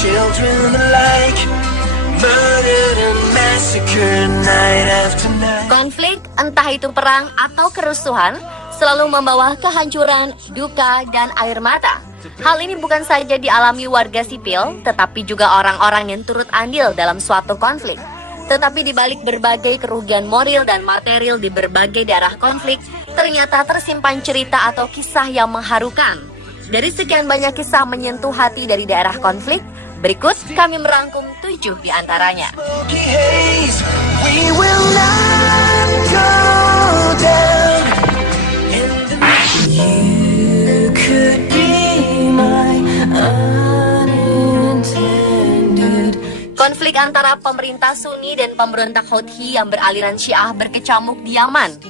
children alike, murdered and massacred night after night. Konflik, entah itu perang atau kerusuhan, selalu membawa kehancuran, duka, dan air mata. Hal ini bukan saja dialami warga sipil, tetapi juga orang-orang yang turut andil dalam suatu konflik. Tetapi di balik berbagai kerugian moral dan material di berbagai daerah konflik, ternyata tersimpan cerita atau kisah yang mengharukan. Dari sekian banyak kisah menyentuh hati dari daerah konflik, berikut kami merangkum 7 di antaranya. Smoky haze, we will not go down. You could be my unintended. Konflik antara pemerintah Sunni dan pemberontak Houthi yang beraliran Syiah berkecamuk di Yaman.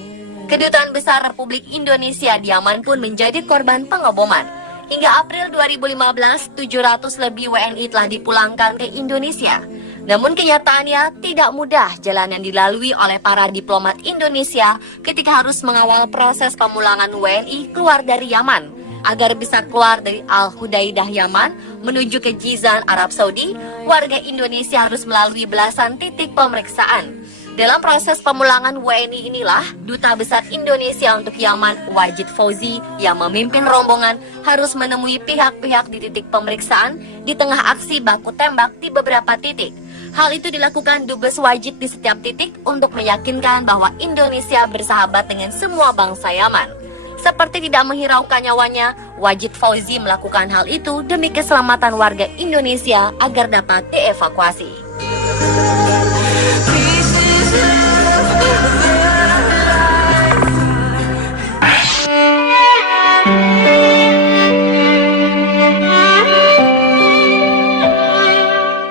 Kedutaan Besar Republik Indonesia di Yaman pun menjadi korban pengeboman. Hingga April 2015, 700 lebih WNI telah dipulangkan ke Indonesia. Namun kenyataannya tidak mudah jalan yang dilalui oleh para diplomat Indonesia ketika harus mengawal proses pemulangan WNI keluar dari Yaman. Agar bisa keluar dari Al-Hudaidah Yaman menuju ke Jizan, Arab Saudi, warga Indonesia harus melalui belasan titik pemeriksaan. Dalam proses pemulangan WNI inilah, Duta Besar Indonesia untuk Yaman, Wajid Fauzi, yang memimpin rombongan harus menemui pihak-pihak di titik pemeriksaan di tengah aksi baku tembak di beberapa titik. Hal itu dilakukan Dubes Wajid di setiap titik untuk meyakinkan bahwa Indonesia bersahabat dengan semua bangsa Yaman. Seperti tidak menghiraukan nyawanya, Wajid Fauzi melakukan hal itu demi keselamatan warga Indonesia agar dapat dievakuasi.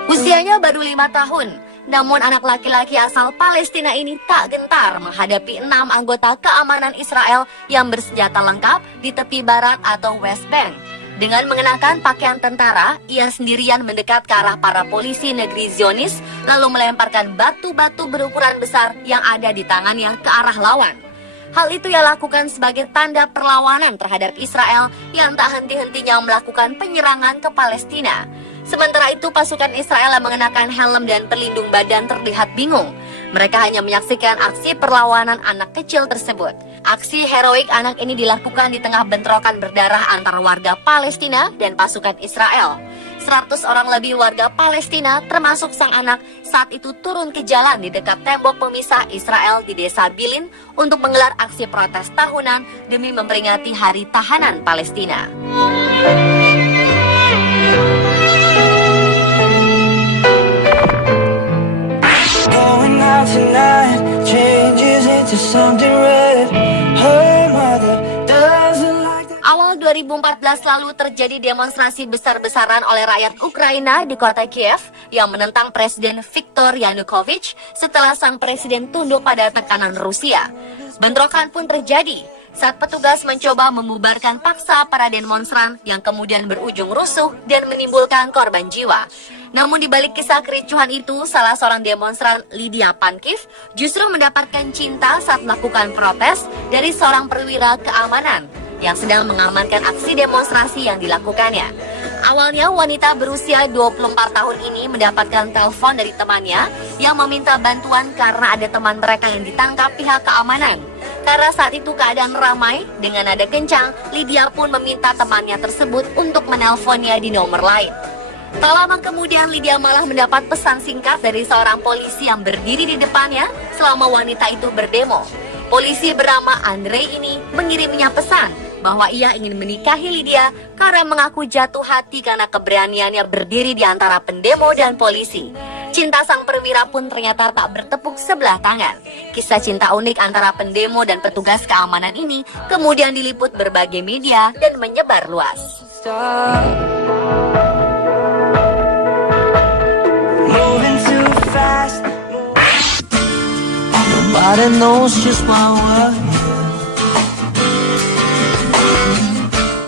Usianya baru 5 tahun. Namun anak laki-laki asal Palestina ini tak gentar menghadapi 6 anggota keamanan Israel yang bersenjata lengkap di tepi barat atau West Bank. Dengan mengenakan pakaian tentara, ia sendirian mendekat ke arah para polisi negeri Zionis, lalu melemparkan batu-batu berukuran besar yang ada di tangannya ke arah lawan. Hal itu ia lakukan sebagai tanda perlawanan terhadap Israel yang tak henti-hentinya melakukan penyerangan ke Palestina. Sementara itu, pasukan Israel yang mengenakan helm dan pelindung badan terlihat bingung. Mereka hanya menyaksikan aksi perlawanan anak kecil tersebut. Aksi heroik anak ini dilakukan di tengah bentrokan berdarah antara warga Palestina dan pasukan Israel. 100 orang lebih warga Palestina, termasuk sang anak, saat itu turun ke jalan di dekat tembok pemisah Israel di desa Bilin untuk menggelar aksi protes tahunan demi memperingati Hari Tahanan Palestina. Tonight changes into something red. Her mother doesn't like that. Awal 2014 lalu terjadi demonstrasi besar-besaran oleh rakyat Ukraina di kota Kiev yang menentang Presiden Viktor Yanukovych setelah sang presiden tunduk pada tekanan Rusia. Bentrokan pun terjadi saat petugas mencoba membubarkan paksa para demonstran yang kemudian berujung rusuh dan menimbulkan korban jiwa. Namun di balik kisah kericuhan itu, salah seorang demonstran, Lydia Pankiev, justru mendapatkan cinta saat melakukan protes dari seorang perwira keamanan yang sedang mengamankan aksi demonstrasi yang dilakukannya. Awalnya wanita berusia 24 tahun ini mendapatkan telepon dari temannya yang meminta bantuan karena ada teman mereka yang ditangkap pihak keamanan. Karena saat itu keadaan ramai, dengan nada kencang, Lydia pun meminta temannya tersebut untuk menelponnya di nomor lain. Tak lama kemudian, Lydia malah mendapat pesan singkat dari seorang polisi yang berdiri di depannya selama wanita itu berdemo. Polisi bernama Andrei ini mengiriminya pesan bahwa ia ingin menikahi Lydia karena mengaku jatuh hati karena keberaniannya berdiri di antara pendemo dan polisi. Cinta sang perwira pun ternyata tak bertepuk sebelah tangan. Kisah cinta unik antara pendemo dan petugas keamanan ini kemudian diliput berbagai media dan menyebar luas. Nobody knows just why we're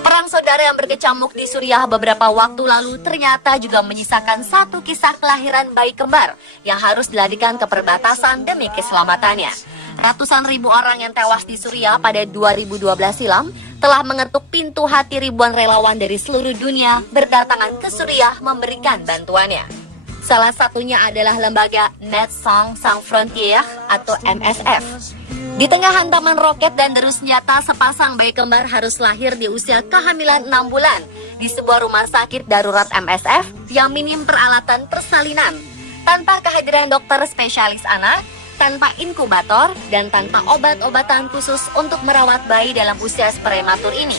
Perang saudara yang berkecamuk di Suriah beberapa waktu lalu ternyata juga menyisakan satu kisah kelahiran bayi kembar yang harus dilarikan ke perbatasan demi keselamatannya. Ratusan ribu orang yang tewas di Suriah pada 2012 silam telah mengetuk pintu hati ribuan relawan dari seluruh dunia berdatangan ke Suriah memberikan bantuannya. Salah satunya adalah lembaga Médecins Sans Frontières atau MSF. Di tengah hantaman roket dan deru senjata, sepasang bayi kembar harus lahir di usia kehamilan 6 bulan di sebuah rumah sakit darurat MSF yang minim peralatan persalinan, tanpa kehadiran dokter spesialis anak, tanpa inkubator, dan tanpa obat-obatan khusus untuk merawat bayi dalam usia prematur ini.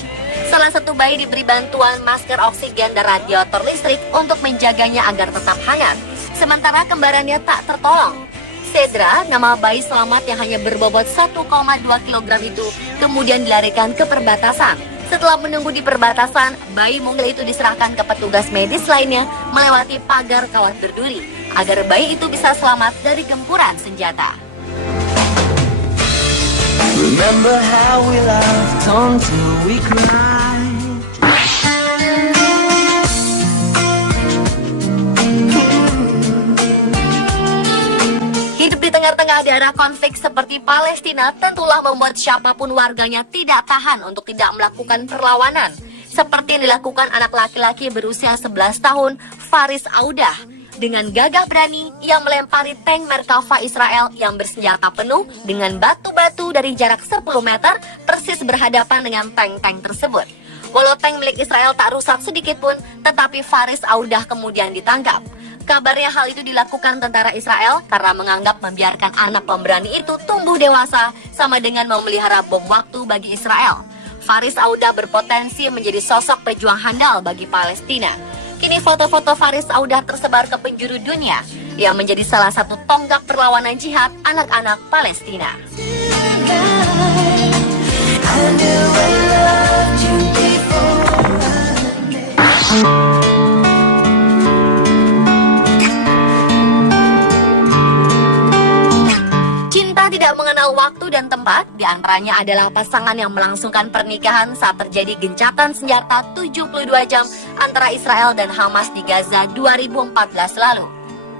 Salah satu bayi diberi bantuan masker oksigen dan radiator listrik untuk menjaganya agar tetap hangat, sementara kembarannya tak tertolong. Cedra, nama bayi selamat yang hanya berbobot 1,2 kg itu, kemudian dilarikan ke perbatasan. Setelah menunggu di perbatasan, bayi mungil itu diserahkan ke petugas medis lainnya melewati pagar kawat berduri, agar bayi itu bisa selamat dari gempuran senjata. Remember how we laughed until we cried. Hidup di tengah-tengah daerah konflik seperti Palestina tentulah membuat siapapun warganya tidak tahan untuk tidak melakukan perlawanan. Seperti yang dilakukan anak laki-laki berusia 11 tahun, Faris Audah. Dengan gagah berani, ia melempari tank Merkava Israel yang bersenjata penuh dengan batu-batu dari jarak 10 meter persis berhadapan dengan tank-tank tersebut. Walau tank milik Israel tak rusak sedikit pun, tetapi Faris Audah kemudian ditangkap. Kabarnya hal itu dilakukan tentara Israel karena menganggap membiarkan anak pemberani itu tumbuh dewasa sama dengan memelihara bom waktu bagi Israel. Faris Audah berpotensi menjadi sosok pejuang handal bagi Palestina. Kini foto-foto Faris Audah tersebar ke penjuru dunia yang menjadi salah satu tonggak perlawanan jihad anak-anak Palestina. Tidak mengenal waktu dan tempat, diantaranya adalah pasangan yang melangsungkan pernikahan saat terjadi gencatan senjata 72 jam antara Israel dan Hamas di Gaza 2014 lalu.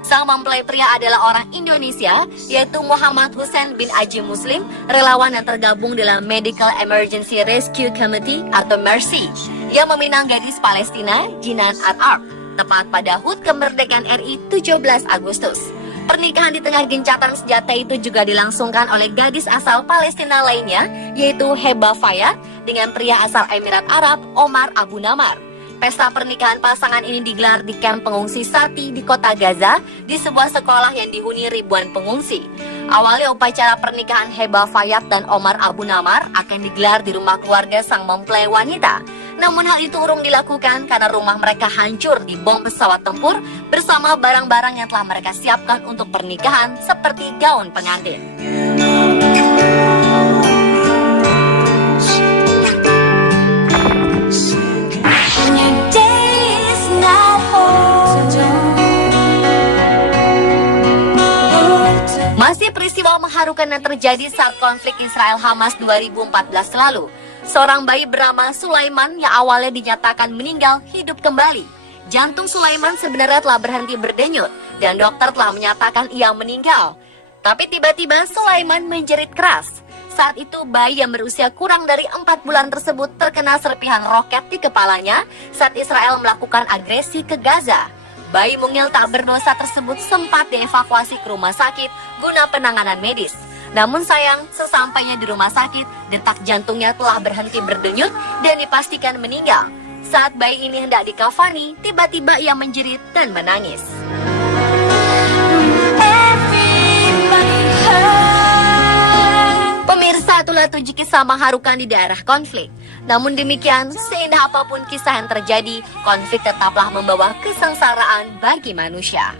Sang mempelai pria adalah orang Indonesia, yaitu Muhammad Hussein bin Aji Muslim, relawan yang tergabung dalam Medical Emergency Rescue Committee atau MERCY, yang meminang gadis Palestina, Jinan At-Arb, tepat pada HUT kemerdekaan RI 17 Agustus. Pernikahan di tengah gencatan senjata itu juga dilangsungkan oleh gadis asal Palestina lainnya, yaitu Heba Fayad, dengan pria asal Emirat Arab, Omar Abu Namar. Pesta pernikahan pasangan ini digelar di kamp pengungsi Sati di kota Gaza, di sebuah sekolah yang dihuni ribuan pengungsi. Awalnya upacara pernikahan Heba Fayad dan Omar Abu Namar akan digelar di rumah keluarga sang mempelai wanita. Namun hal itu urung dilakukan karena rumah mereka hancur dibom pesawat tempur bersama barang-barang yang telah mereka siapkan untuk pernikahan seperti gaun pengantin. Masih peristiwa mengharukan yang terjadi saat konflik Israel-Hamas 2014 lalu. Seorang bayi bernama Sulaiman yang awalnya dinyatakan meninggal hidup kembali. Jantung Sulaiman sebenarnya telah berhenti berdenyut dan dokter telah menyatakan ia meninggal. Tapi tiba-tiba Sulaiman menjerit keras. Saat itu bayi yang berusia kurang dari 4 bulan tersebut terkena serpihan roket di kepalanya saat Israel melakukan agresi ke Gaza. Bayi mungil tak berdosa tersebut sempat dievakuasi ke rumah sakit guna penanganan medis. Namun sayang, sesampainya di rumah sakit, detak jantungnya telah berhenti berdenyut dan dipastikan meninggal. Saat bayi ini hendak dikafani, tiba-tiba ia menjerit dan menangis. Pemirsa, itulah 7 kisah mengharukan di daerah konflik. Namun demikian, seindah apapun kisah yang terjadi, konflik tetaplah membawa kesengsaraan bagi manusia.